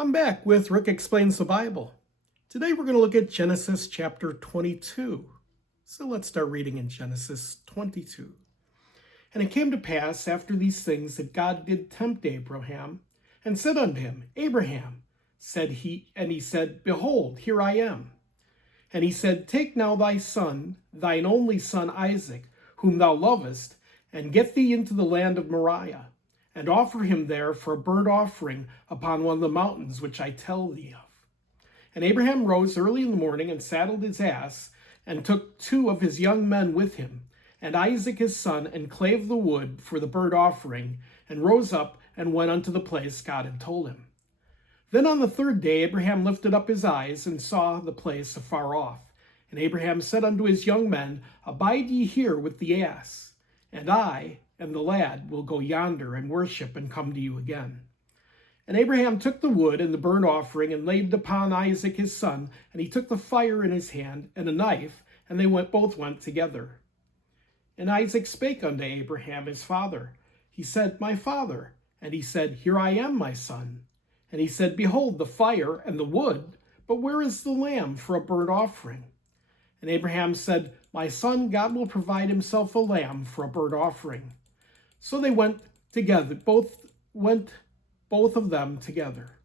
I'm back with Rick Explains the Bible. Today we're going to look at Genesis chapter 22. So let's start reading in Genesis 22. And it came to pass after these things that God did tempt Abraham, and said unto him, Abraham, and he said, Behold, here I am. And he said, Take now thy son, thine only son Isaac, whom thou lovest, and get thee into the land of Moriah, and offer him there for a burnt offering upon one of the mountains which I tell thee of. And Abraham rose early in the morning, and saddled his ass, and took 2 of his young men with him, and Isaac his son, and clave the wood for the burnt offering, and rose up, and went unto the place God had told him. Then on the 3rd day Abraham lifted up his eyes, and saw the place afar off. And Abraham said unto his young men, Abide ye here with the ass, and I and the lad will go yonder and worship, and come to you again. And Abraham took the wood and the burnt offering, and laid it upon Isaac his son, and he took the fire in his hand, and a knife, and they both went together. And Isaac spake unto Abraham his father. He said, My father. And he said, Here I am, my son. And he said, Behold, the fire and the wood, but where is the lamb for a burnt offering? And Abraham said, My son, God will provide himself a lamb for a burnt offering. So they went together, both of them together.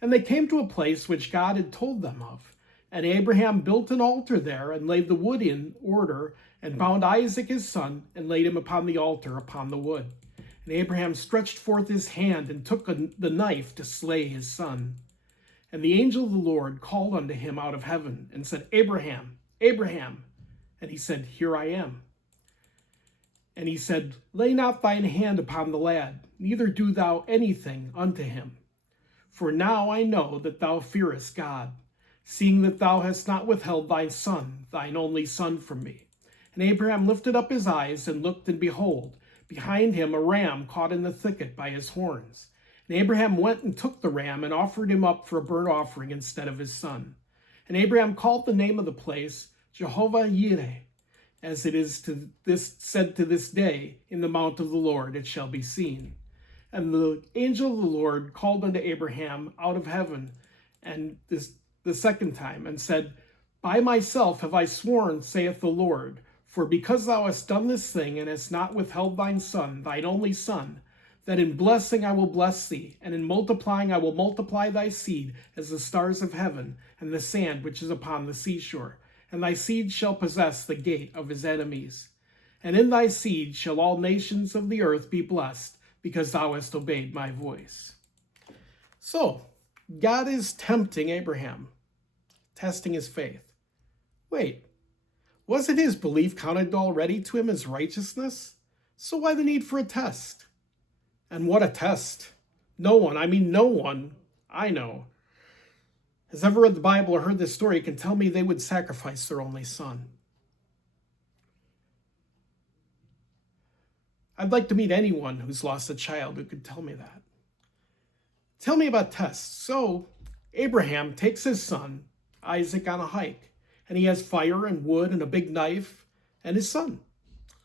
And they came to a place which God had told them of. And Abraham built an altar there, and laid the wood in order, and bound Isaac his son, and laid him upon the altar upon the wood. And Abraham stretched forth his hand, and took the knife to slay his son. And the angel of the Lord called unto him out of heaven, and said, Abraham, Abraham. And he said, Here I am. And he said, Lay not thine hand upon the lad, neither do thou anything unto him. For now I know that thou fearest God, seeing that thou hast not withheld thy son, thine only son, from me. And Abraham lifted up his eyes, and looked, and behold, behind him a ram caught in the thicket by his horns. And Abraham went and took the ram, and offered him up for a burnt offering instead of his son. And Abraham called the name of the place Jehovah Yireh, as it is said to this day, In the mount of the Lord it shall be seen. And the angel of the Lord called unto Abraham out of heaven, and the second time, and said, By myself have I sworn, saith the Lord, for because thou hast done this thing, and hast not withheld thine son, thine only son, that in blessing I will bless thee, and in multiplying I will multiply thy seed as the stars of heaven, and the sand which is upon the seashore. And thy seed shall possess the gate of his enemies. And in thy seed shall all nations of the earth be blessed, because thou hast obeyed my voice. So, God is tempting Abraham, testing his faith. Wait, wasn't his belief counted already to him as righteousness? So why the need for a test? And what a test. No one I know, has ever read the Bible or heard this story can tell me they would sacrifice their only son. I'd like to meet anyone who's lost a child who could tell me that. Tell me about tests. So, Abraham takes his son, Isaac, on a hike, and he has fire and wood and a big knife, and his son,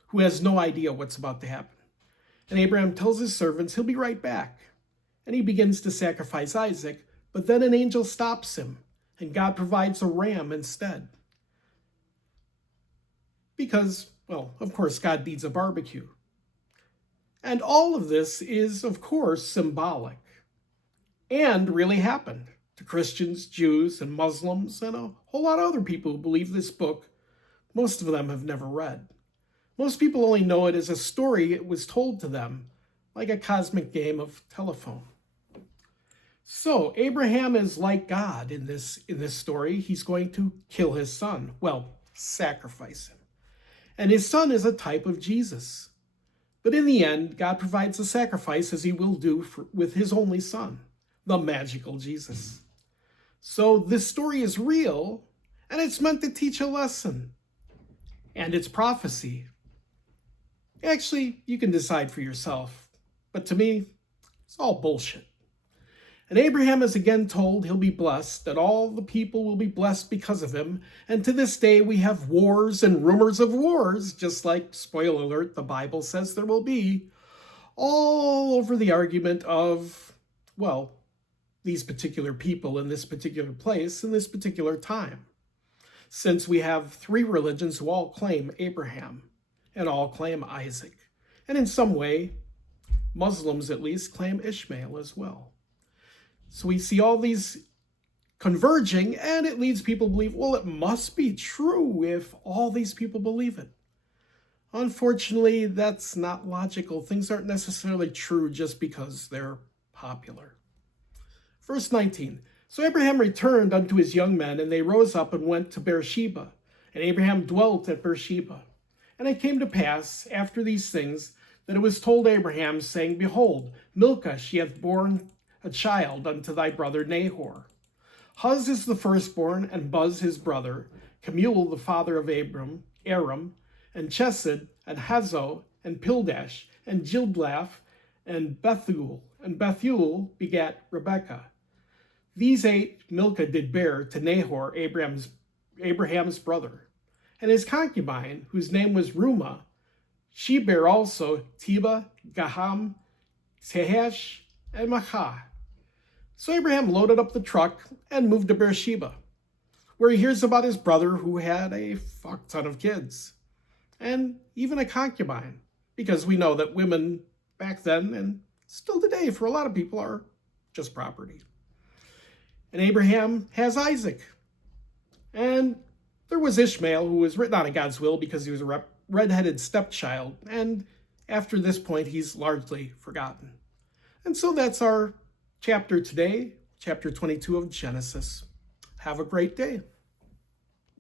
who has no idea what's about to happen. And Abraham tells his servants he'll be right back, and he begins to sacrifice Isaac, but then an angel stops him, and God provides a ram instead. Because, well, of course, God needs a barbecue. And all of this is, of course, symbolic, and really happened to Christians, Jews, and Muslims, and a whole lot of other people who believe this book. Most of them have never read. Most people only know it as a story it was told to them, like a cosmic game of telephone. So Abraham is like God in this story. He's going to kill his son. Well, sacrifice him. And his son is a type of Jesus. But in the end, God provides a sacrifice, as he will do with his only son, the magical Jesus. So this story is real, and it's meant to teach a lesson. And it's prophecy. Actually, you can decide for yourself. But to me, it's all bullshit. And Abraham is again told he'll be blessed, that all the people will be blessed because of him. And to this day, we have wars and rumors of wars, just like, spoiler alert, the Bible says there will be, all over the argument of, well, these particular people in this particular place in this particular time, since we have three religions who all claim Abraham and all claim Isaac. And in some way, Muslims at least claim Ishmael as well. So we see all these converging, and it leads people to believe, well, it must be true if all these people believe it. Unfortunately, that's not logical. Things aren't necessarily true just because they're popular. Verse 19. So Abraham returned unto his young men, and they rose up and went to Beersheba. And Abraham dwelt at Beersheba. And it came to pass, after these things, that it was told Abraham, saying, Behold, Milcah, she hath borne a child unto thy brother Nahor. Huz is the firstborn, and Buz his brother, Kemuel the father of Aram, and Chesed, and Hazo, and Pildash, and Jildlaph, and Bethuel. And Bethuel begat Rebekah. These 8 Milcah did bear to Nahor, Abraham's brother. And his concubine, whose name was Reumah, she bare also Tebah, Gaham, Tehash, and Maachah. So Abraham loaded up the truck and moved to Beersheba, where he hears about his brother who had a fuck ton of kids, and even a concubine, because we know that women back then, and still today for a lot of people, are just property. And Abraham has Isaac. And there was Ishmael, who was written out of God's will because he was a red-headed stepchild, and after this point, he's largely forgotten. And so that's our chapter today, chapter 22 of Genesis. Have a great day.